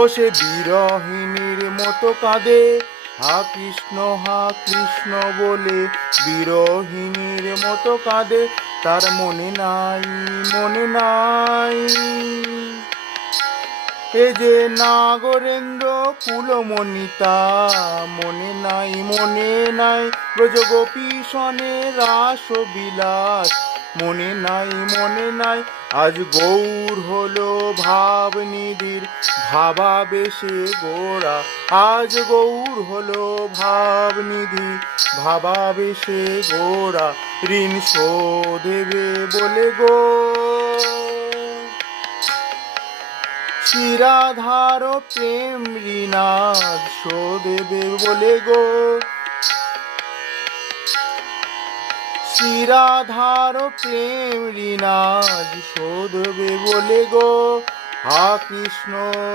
ও সে বিরহিণীর মতো কাঁদে, হা কৃষ্ণ বলে বিরহিণীর মতো কাঁদে, তার মনে নাই, মনে নাই। এ যে নাগরেন্দ্র কুলমণিতা, মনে নাই, মনে নাই। ব্রজগোপীশনে রাস বিলাস, মনে নাই, মনে নাই। আজ গৌর হলো ভাবনিধির ভাবাবেশে গোরা, আজ গৌর হলো ভাবনিধি ভাবাবেশে গোরা, ঋণ শোধেবে বলে গো। শ্রীরাধার প্রেম ঋণাজ শোধেবে বলে গো, শ্রীরাধার প্রেম ঋণাজ শোধবে বলে গো। হা কৃষ্ণ।